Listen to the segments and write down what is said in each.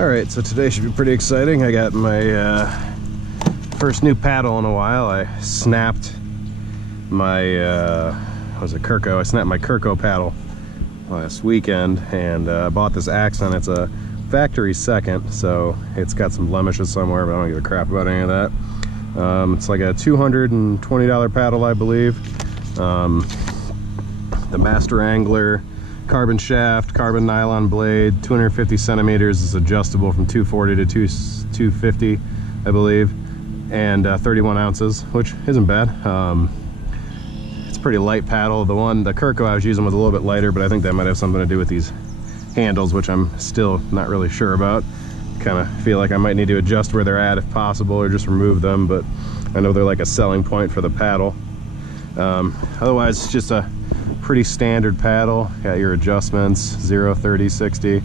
Alright, so today should be pretty exciting. I got my first new paddle in a while. I snapped my Kirko. I snapped my Kirko paddle last weekend, and I bought this Axon. It's a factory second, so it's got some blemishes somewhere, but I don't give a crap about any of that. It's like a $220 paddle, I believe. The Master Angler carbon shaft, carbon nylon blade, 250 centimeters, is adjustable from 240 to 250, I believe, and 31 ounces, which isn't bad. It's a pretty light paddle. The Kirko I was using was a little bit lighter, but I think that might have something to do with these handles, which I'm still not really sure about. Kind of feel like I might need to adjust where they're at if possible, or just remove them, but I know they're like a selling point for the paddle. Otherwise, it's just a pretty standard paddle. Got your adjustments, 0, 30, 60.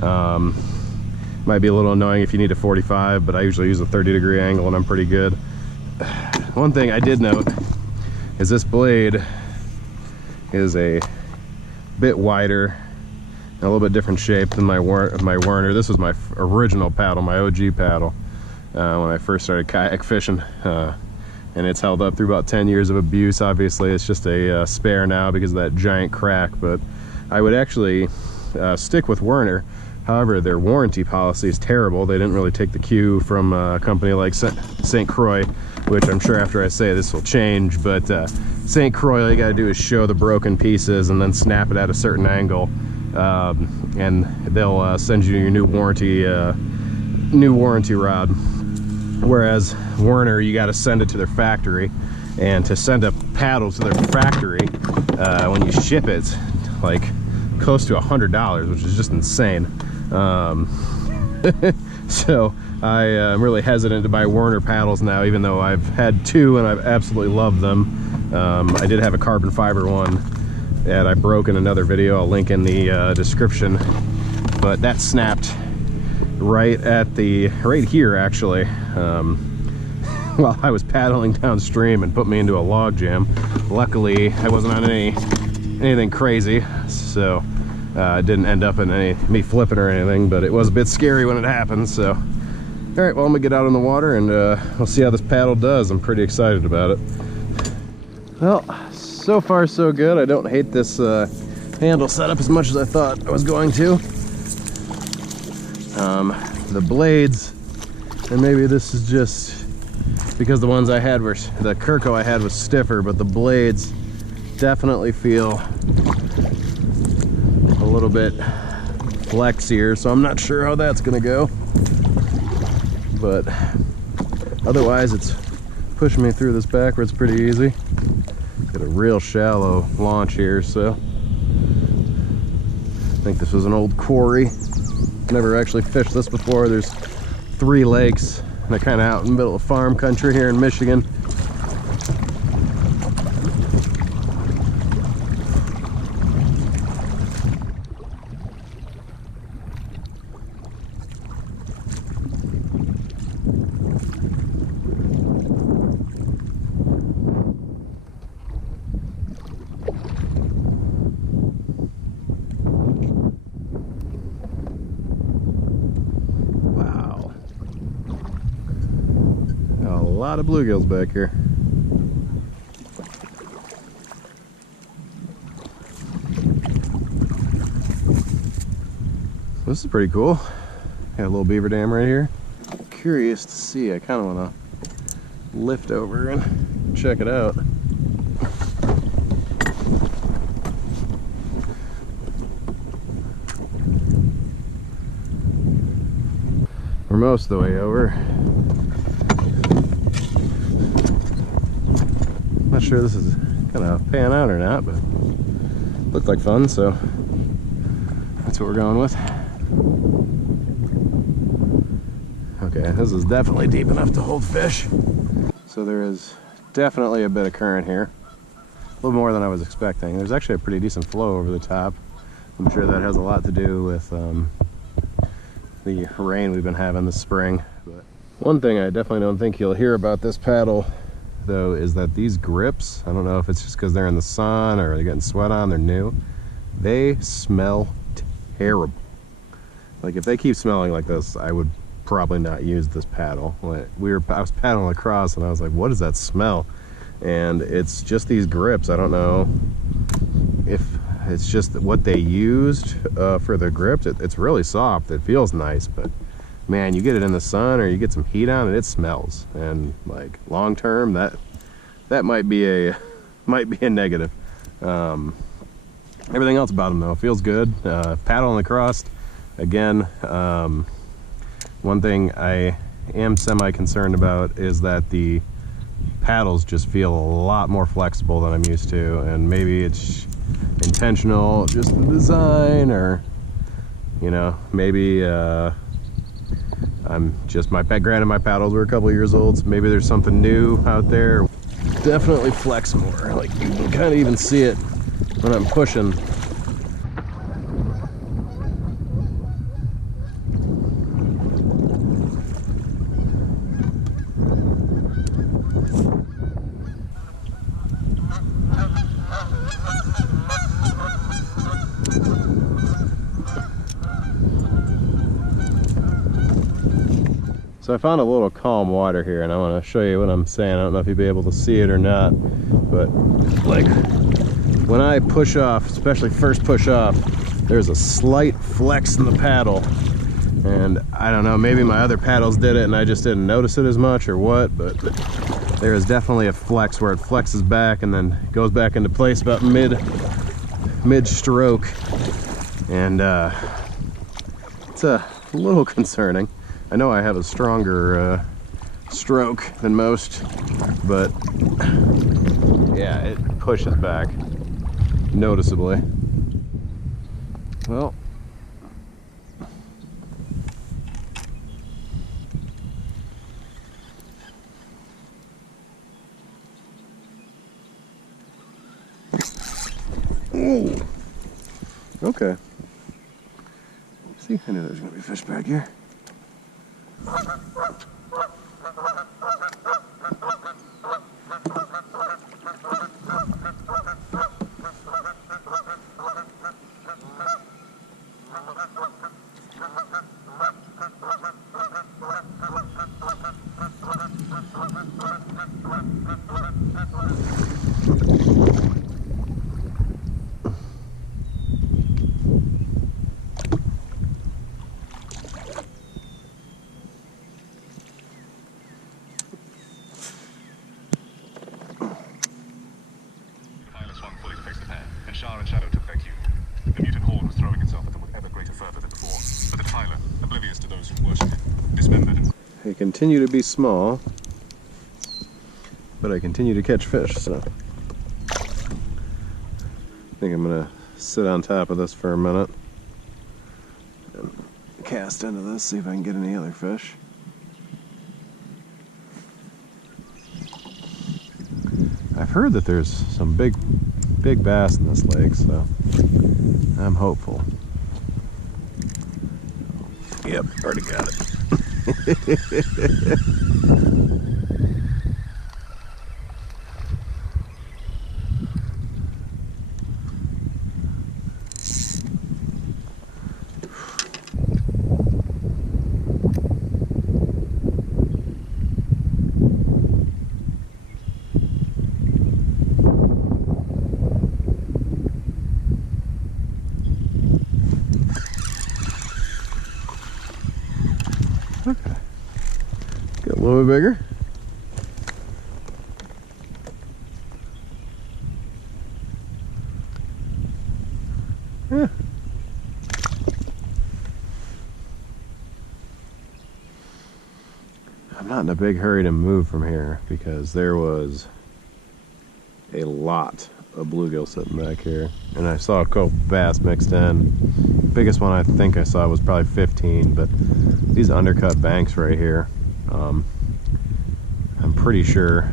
Might be a little annoying if you need a 45, but I usually use a 30-degree angle and I'm pretty good. One thing I did note is this blade is a bit wider, a little bit different shape than my Werner. This was my original paddle, my OG paddle, when I first started kayak fishing, and it's held up through about 10 years of abuse. Obviously it's just a spare now because of that giant crack, but I would actually stick with Werner. However, their warranty policy is terrible. They didn't really take the cue from a company like St. Croix, which I'm sure after I say this will change, but St. Croix, all you gotta do is show the broken pieces and then snap it at a certain angle, and they'll send you your new warranty rod. Whereas Werner, you got to send it to their factory, and to send a paddle to their factory, when you ship it, like close to $100, which is just insane. So I'm really hesitant to buy Werner paddles now, even though I've had two and I've absolutely loved them. I did have a carbon fiber one that I broke in another video. I'll link in the description, but that snapped right here actually, while I was paddling downstream, and put me into a log jam. Luckily I wasn't on anything crazy, so it didn't end up in me flipping or anything, but it was a bit scary when it happened. So all right, well, I'm gonna get out in the water and we'll see how this paddle does. I'm pretty excited about it. Well, so far so good. I don't hate this handle setup as much as I thought I was going to. The blades, and maybe this is just because the ones I had were, the Kirko I had was stiffer, but the blades definitely feel a little bit flexier, so I'm not sure how that's gonna go, but otherwise it's pushing me through this backwards pretty easy. Got a real shallow launch here, so I think this was an old quarry. Never actually fished this before. There's 3 lakes, and they're kind of out in the middle of farm country here in Michigan. A lot of bluegills back here. This is pretty cool. Got a little beaver dam right here. Curious to see. I kind of want to lift over and check it out. We're most of the way over. Not sure this is gonna pan out or not, but looked like fun, so that's what we're going with. Okay, this is definitely deep enough to hold fish. So there is definitely a bit of current here, a little more than I was expecting. There's actually a pretty decent flow over the top. I'm sure that has a lot to do with the rain we've been having this spring. But one thing I definitely don't think you'll hear about this paddle though is that these grips, I don't know if it's just because they're in the sun or they're getting sweat on, they're new, they smell terrible. Like if they keep smelling like this, I would probably not use this paddle. I was paddling across and I was like, what is that smell? And it's just these grips. I don't know if it's just what they used for the grips. It's really soft. It feels nice, but man, you get it in the sun or you get some heat on it, it smells. And like long term, that might be a negative. Everything else about them though feels good. Paddling across, again, one thing I am semi-concerned about is that the paddles just feel a lot more flexible than I'm used to, and maybe it's intentional, just the design, or you know, maybe I'm just granted my paddles were a couple years old, so maybe there's something new out there. Definitely flex more, like you can kind of even see it when I'm pushing. So I found a little calm water here, and I want to show you what I'm saying. I don't know if you'll be able to see it or not, but like when I push off, especially first push off, there's a slight flex in the paddle. And I don't know, maybe my other paddles did it and I just didn't notice it as much or what, but there is definitely a flex where it flexes back and then goes back into place about mid stroke. And it's a little concerning. I know I have a stronger stroke than most, but yeah, it pushes back noticeably. Well, ooh, okay. See, I knew there was gonna be fish back here. And shadow took their cue. The mutant horde was throwing itself at them with ever greater fervor than before. But the Tyler, oblivious to those who worship it, dismembered and... They continue to be small, but I continue to catch fish, so I think I'm gonna sit on top of this for a minute and cast into this, see if I can get any other fish. I've heard that there's some big bass in this lake, so I'm hopeful. Yep, already got it. Okay, get a little bit bigger. Yeah. I'm not in a big hurry to move from here because there was a lot of bluegill sitting back here, and I saw a couple bass mixed in. Biggest one I think I saw was probably 15, but these undercut banks right here, I'm pretty sure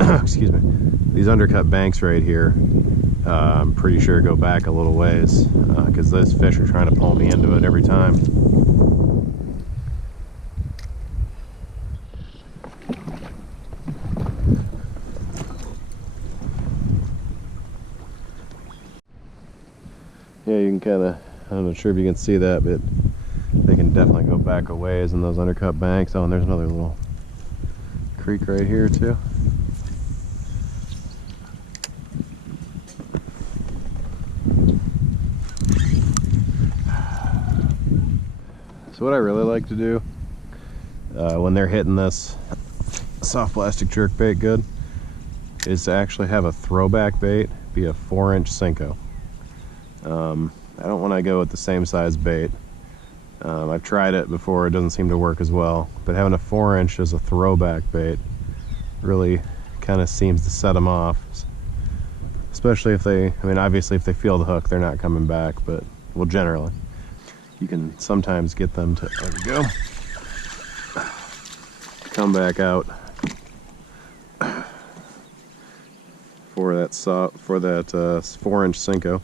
excuse me, these undercut banks right here, I'm pretty sure go back a little ways, because those fish are trying to pull me into it every time. Yeah, you can kind of, I don't not sure if you can see that, but they can definitely go back a ways in those undercut banks. Oh, and there's another little creek right here too. So what I really like to do when they're hitting this soft plastic jerk bait good is to actually have a throwback bait be a 4-inch Senko. I don't want to go with the same size bait. I've tried it before, it doesn't seem to work as well, but having a 4-inch as a throwback bait really kind of seems to set them off, especially if they, I mean, obviously if they feel the hook they're not coming back, but well, generally you can sometimes get them to, there we go, come back out for that 4-inch Senko.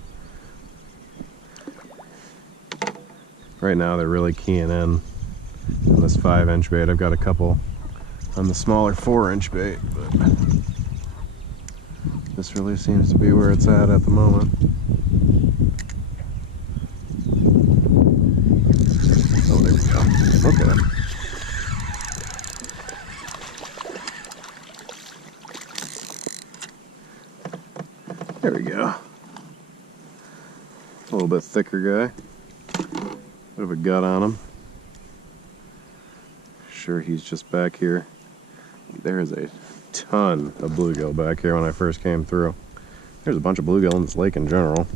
Right now they're really keying in on this 5-inch bait. I've got a couple on the smaller 4-inch bait, but this really seems to be where it's at the moment. Oh, there we go. Okay. There we go. A little bit thicker guy. Bit of a gut on him. Sure, he's just back here. There's a ton of bluegill back here when I first came through. There's a bunch of bluegill in this lake in general.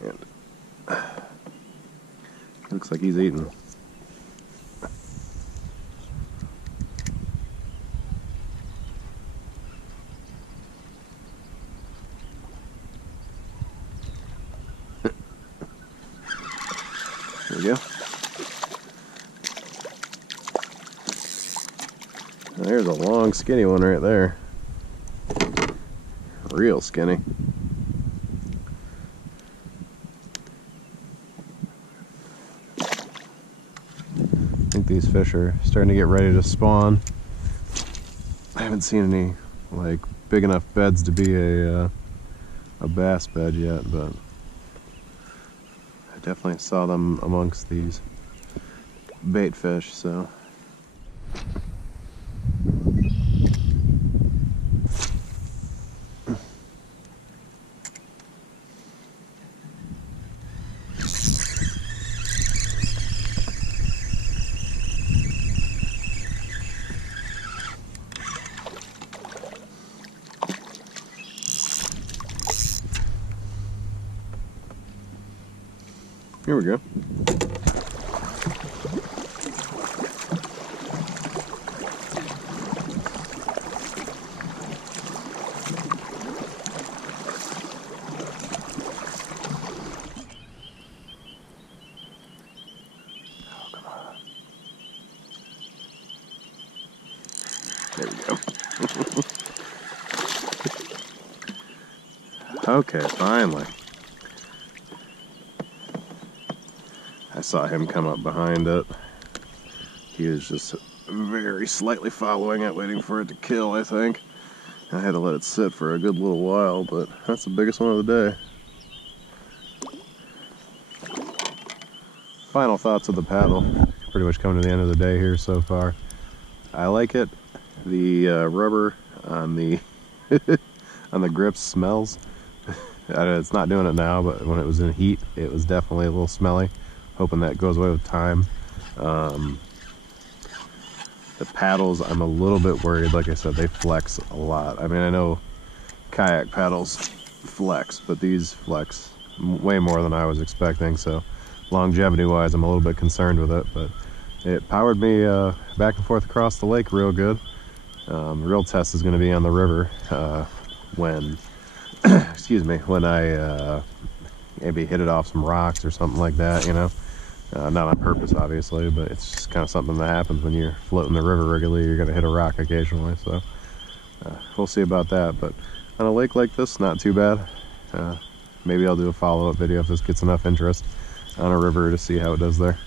And it looks like he's eating. There we go. There's a long skinny one right there. Real skinny. I think these fish are starting to get ready to spawn. I haven't seen any like big enough beds to be a bass bed yet, but I definitely saw them amongst these bait fish, so. Here we go. There we go. Okay, finally. I saw him come up behind it. He was just very slightly following it, waiting for it to kill, I think. I had to let it sit for a good little while, but that's the biggest one of the day. Final thoughts of the paddle. Pretty much coming to the end of the day here so far. I like it. The rubber on the on the grips smells. It's not doing it now, but when it was in heat, it was definitely a little smelly. Hoping that goes away with time. The paddles, I'm a little bit worried. Like I said, they flex a lot. I mean, I know kayak paddles flex, but these flex way more than I was expecting. So longevity wise, I'm a little bit concerned with it, but it powered me back and forth across the lake real good. The real test is going to be on the river when excuse me, when I maybe hit it off some rocks or something like that, you know. Not on purpose, obviously, but it's just kind of something that happens when you're floating the river regularly. You're going to hit a rock occasionally, so we'll see about that. But on a lake like this, not too bad. Maybe I'll do a follow-up video if this gets enough interest on a river to see how it does there.